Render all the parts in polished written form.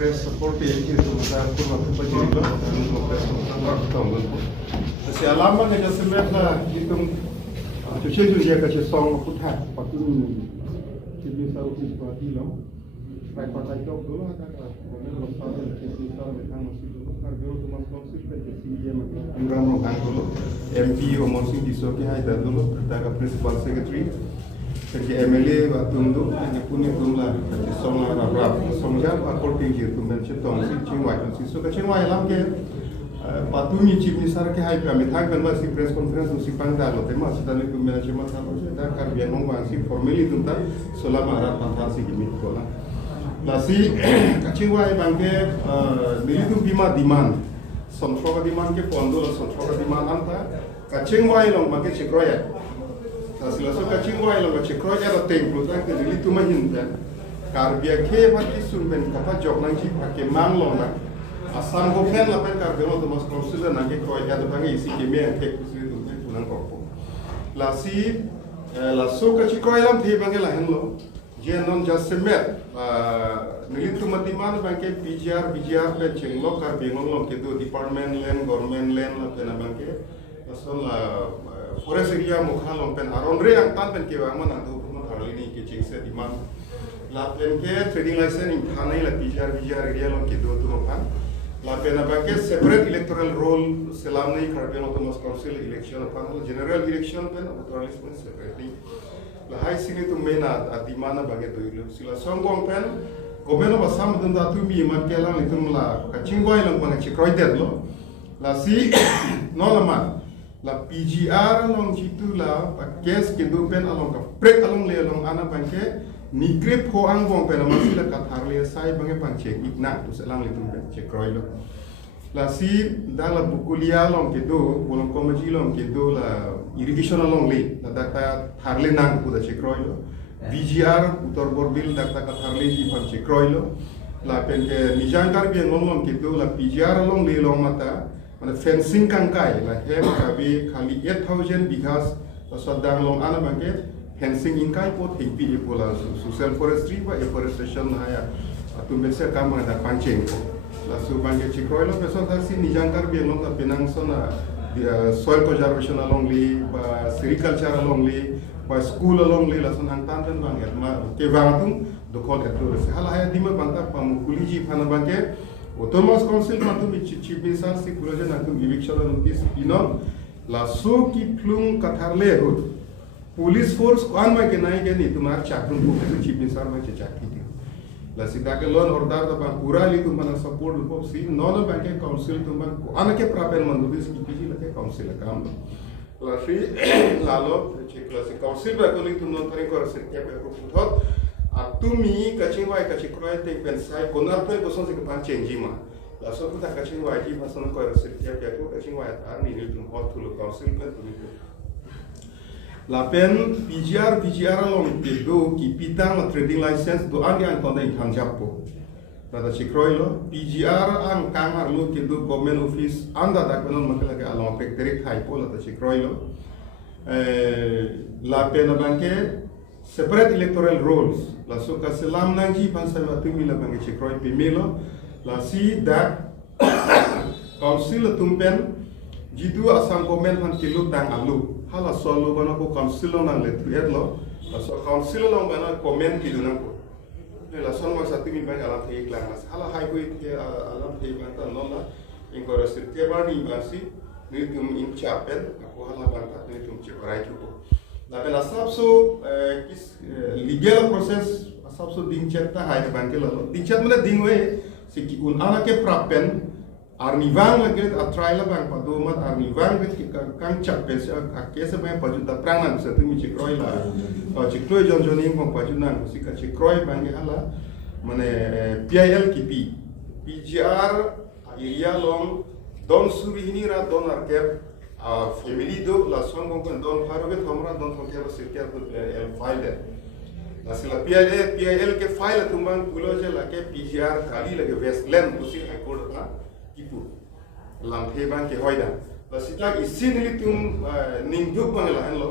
press support yang itu masa aku waktu pajero untuk press support tahun itu. Tapi alamat yang sebenarnya itu cuci dia kasih song putar, waktu jadi satu sesuatu loh. Baik partai itu dulu ada kemudian lepas dari kita dengan masih dulu karena itu masuk sih dari dia macam orang dulu MP masih disoki ada dulu kita principal secretary kerja MLA waktu itu hanya punya jumlah kerja song rap songjam akor tinggi itu mention tong si cingwai si so kecingwai lam ke patumi chief minister ke hai kami thang kan masih press conference si pangda lo tema si tadi kumela cuma sama saja kar biar ngomong si formally itu tak selama arah fantasi gimit kola lasi kecingwai bangke itu bima demand sontroka demand ke pondo la sontroka demand anta kecingwai long bangke cikroya Hasil kacing wai lo kacing kroy ada templu tak ke dili tu mahin kan karbia ke pati sunben kapa jok nang ci pakai mang lo na asam go pen la pen karbia lo mas krosul na ke kroy ada bangi isi ke me ke kusi tu tu nang kopo la si la so kacing kroy lam the bangi la hen lo je non just semet nili tu matiman bangke BGR pe cheng lo karbia lo ke do department land government land la pena bangke asal la forest area mukha lompen aronre yang tan pen ke wang mana tu pun harli ni ke chingse demand la pen ke trading license in thane la BGR area lom ke do tu mukha la pen abake separate electoral roll selam nei karbe lo to council election pan general election pen electoral pun separately la high sini tu mena demand bage do ilu sila songgong pen gomeno basam dunda tu mi makela litum la kachingwai lang pan chikroy det lo la si no lama la PGR along situ la kes ke do pen along ka prek along le along ana bangke ni grip ho ang bong pen masih la kathar le sai bange pan cek ikna tu selang le tu pen cek kroy lo la si da la bukulia along ke do bolong komaji along ke do la irrigation along le la data tharle nang pu da cek kroy lo BGR utor borbil data kathar le ji pan cek kroy lo la pen ke nijangkar bi ngomong ke do la PGR along le long mata mana fencing kangkai la hem kabi kali 8,000 bighas sadang long ana bangke fencing ingkai pot hipi pola social forestry ba afforestation haya atu mese kam ada pancing ko la su bangke chikroy lo peso taksi nijangkar bi long ta penang sona soil conservation along li ba agriculture along li ba school along li la sonang tantan bang ma ke wangatung dokol eto hala haya dima bangka pamukuliji phana bangke Otomas Council mantu chief minister si proje nantu eviction notice inon la so ki plung katharle road police force kan ma ke nai ke ni tumar chakrun ko chief minister ma che chakki thi la sida ke lon order da ba pura li tum mana support ko si non ba ke council tum ko an ke prapen mandu dis ki ji la ke council kam la si la lo che class council ba ko li tum non tare ko se ke ko puthot atumi kachingwai kachikroy te pensai konar pe ko son se pan chenji ma la so puta kachingwai ji pason ko se ke ko kachingwai tar ni tum hot to council pe tu la pen PGR long te do ki pitang trading license do andi an konda in hanjapo tada chikroy lo PGR ang kamar lo ke do government office anda da konon makala ke along pe direct hai po la chikroy lo la pen banke separate electoral rolls la suka selam nanji pansa matumi la bangi chikroy pimelo la si da council tumpen jidu asam komen han kilo tang alu hala solo bana ko council nang le triet lo la so council nang bana komen kilo nang ko la son ma satumi bang alam thei klang hala hai ko ke alam thei bang ta no la ingkora sir ke bani basi ni tum in chapen ko hala bang ta ni tum chikrai ko la pela sabso legal process sabso dingchat ta hai ban ke lo dingchat mane dingwe se ki un ana ke prapen arnivang lage atraila bang padu mat arnivang ke kang chap pe a ke se bang paju da prangan se tu mi chikroi la chikroi jon joning bang paju nang si ka chikroi bang ke hala mane PIL ki PGR area long don surihini ra don arke family do la son con don faroge thomra don thokya sirkya to file la sila PIL ke file tumbang gulo je la ke PGR kali lage westland kusi high court na kipu lam thebang ke hoida la sita isinili tum ningjuk bang la hanlo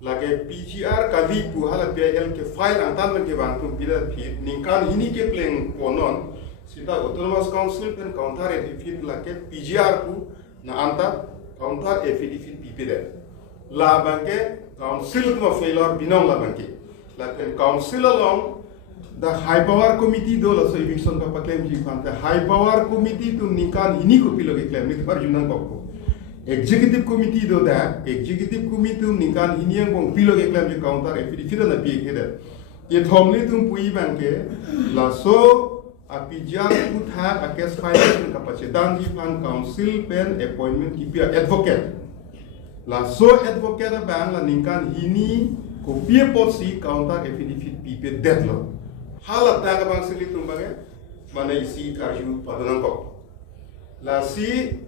la ke PGR kali pu hala PIL ke file antan ke bang tum pida ningkan ini ke pleng ponon Sita Autonomous Council pen counter affidavit lake PGR ku na anta counter affidavit PPD. La banke council ma failure binong la banke. La pen council along the high power committee do la so eviction ka claim ji pante high power committee tu nikan ini ko pilo ke claim nit par junang ko. Executive committee do da executive committee tu nikan ini yang bong pilo ke claim ji counter affidavit na pi ke da. Ye thomni tum pui banke la so Apijar kutha akes financial capacity dan di pan council pen appointment kipia advocate la so advocate bang la ningkan hini kopie potsi counter affidavit pipe deadlo hala taga bang sili tumbange mana isi karju padanang kok la si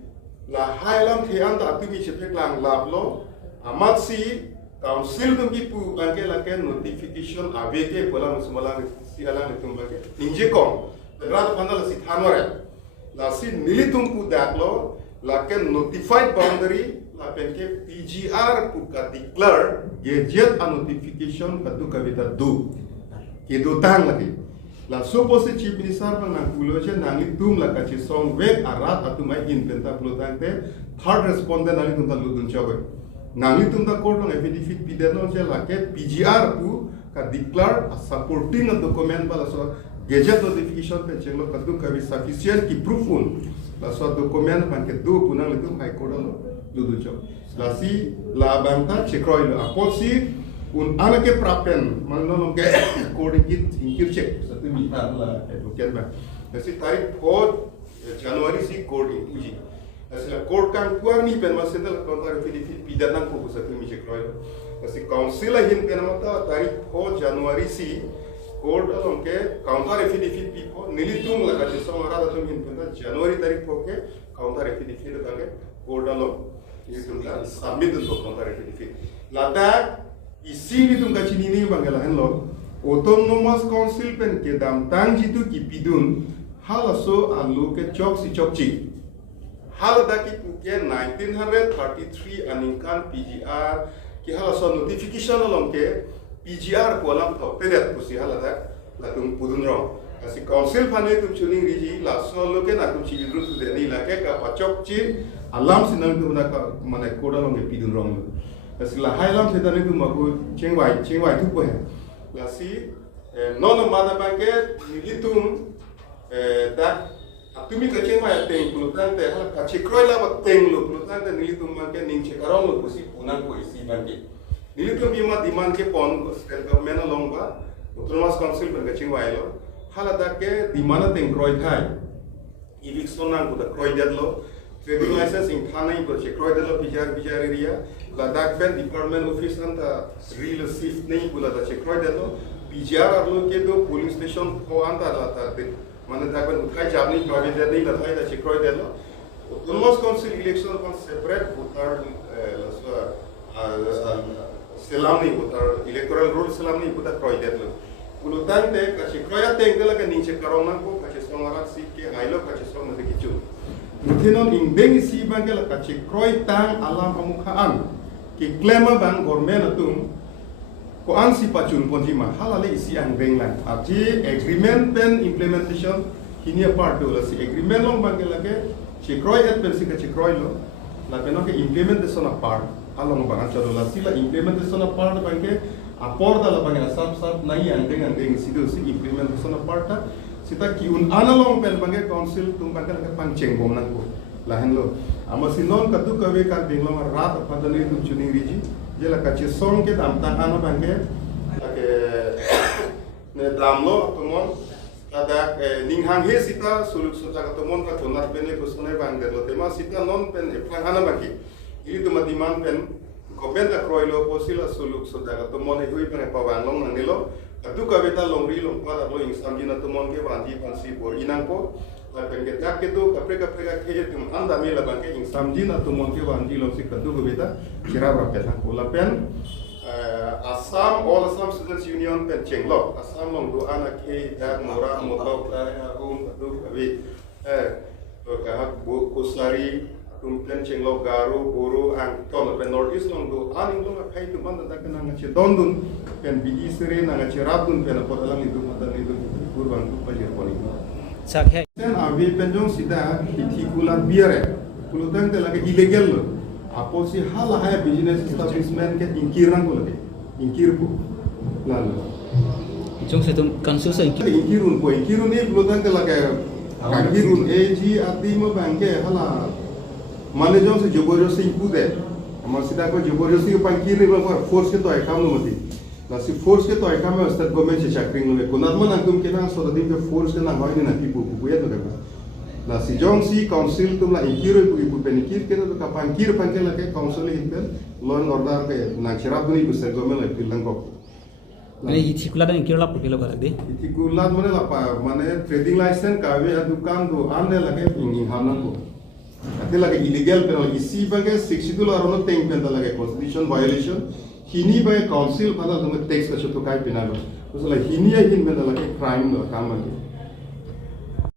la hailam thean da tu bi chepek lang lablo amat si council tum ki pu bange la ken notification aveke bola musmalang si alang tumbange ninje kong Rata pandala si thanware la si nilitum pu daklo la ken notified boundary la pen ke PGR pu ka declare gadget a notification ka du kavita du ke do tang lagi la suppose chief minister pang nang puloche nang tum la ka chi song wek arat atumai inventa plotang te third respondent nang tum ta ludun chawe nang tum ta court on affidavit pideno che la ke PGR pu ka declare a supporting a document bala so gadget notification pen chenglo kadu kabi sufficient ki proofun la so document pan ke do punang litum high court lo ludu chok la si la banta chekroi lo aposi un anake prapen manno ke coding kit inkir check satu minta la advocate ba si tarik 4 January si coding uji asla court kan kuani pen masendal counter affidavit pidanang ko satu mi chekroi si council hin pen mata tarik 4 January si court along ke counter affidavit people nilitum la ka song ara tum hin penta January tarikh ke counter affidavit ka ke court along nilitum ka submit to counter affidavit lada isi nilitum ka chini ni bangala hen lo autonomous council pen ke dam tang jitu ki pidun halaso alu ke chok si chokchi halada ki pu ke 1933 aninkan PGR ki halaso notification along ke PGR ko alam tho pedet pusi halada la tum pudun ro asi council phane tum chuning riji la so lo ke na tum chi vidru su de ni la ke ka pachok chi alam sinang tum na ka mane koda long ke pidun rong asi la hailam se tani tum maku chengwai tu ko he la si non mada banke ni tum da atumi ka chengwai teng pulutan te hala ka chikroi la ba teng lo pulutan te ni tum banke ning che karong lo pusi punan ko isi banke Nilitum bima demand ke pon state government along ba autonomous council pen kaching wailo halada ke demand teng kroi thai eviction nang buda kroi dedlo trading license in thana ko che kroi dedlo bijar area ladak pen department office anta real shift nei bula da che kroi dedlo bijar arlo ke do police station ko anta la ta mane dakban uthai jabni kroi dedlo nei la thai da che kroi dedlo autonomous council election kon separate voter selam ni putar electoral rule selam ni putar kroi detlo pulutan te kachi kroya te ngela ka ninche karona ko kachi songara si ke hailo kachi song na kichu muthinon ingdeng si bangela kachi kroi tang alam pamukhaan ki klema bang government atum ko an si pachun ponjima halale isi ang benglan aji agreement pen implementation kini part do la si agreement long bangela ke chi kroi et pen si kachi kroi lo la peno ke implementation a part along bangan chadola sila implementation of part banke apor dala bange sab nahi andeng sido si implementation of part ta sita ki un analong pen bange council tum bange ka pangcheng bom nang ko lahen lo amasinon katu kawe kan benglo rat padani tum chuning riji jela ka che song ke dam ta ana bange ke ne damlo tumon ada ninghang he sita suluk suta ka tumon ka tonar pene ko sunai bange lo tema sita non pen eplang ana bange ini tu matiman pen komenda kroilo posila suluk sudah ketemuan hui pen pawang long nang nilo atu kabeta longri long pada lo ing samjina temon ke banji pansi bor inang ko la pen ke tak itu kapre ke tum anda mela bangke ing samjina temon ke banji long si kadu kabeta kira berapa ko la pen Assam All Assam Students Union pen chenglok Assam long do anak ke dak mora motok kadu kabe to ka kusari tumpen chenglok garu buru ang ton pen north east long do aning long kai tu banda tak nang che dondun pen bidi sere nang che rabun pen por alang itu mata itu kurban tu pajir poni sakhe Then avi penjong sida hitikulan biare kulutang te lagi illegal lo apo si hal hai business establishment ke ingkirang ko lagi ingkir ko lalu jong se tum kansul sa ingkirun ni kulutang te lagi kangkirun AG ati mo bangke hala mane jong se joborosi ikude amar sida ko joborosi pangkir ni ba force ke to ai kam no mati na si force ke to ai kam state government se chakring no ko nadman angkum ke na so da din force ke na hoy ni na pipu ku ya no ka na si jong si council tum la inkiro ipu penikir ke to ka pangkir pangke la ke council hipen law and order ke na chirap ni ku state government la pilang ko mane hitikulan dan kirla pukilo karade itikulat mane la mane trading license ka ve dukan do ande la ke ingi hanan ko ate la ke illegal pero isi bange $60 no teng pen la ke constitution violation hini by council pala dum tax ka chuto kai pinalo so la hini ya hin pen la ke crime no kam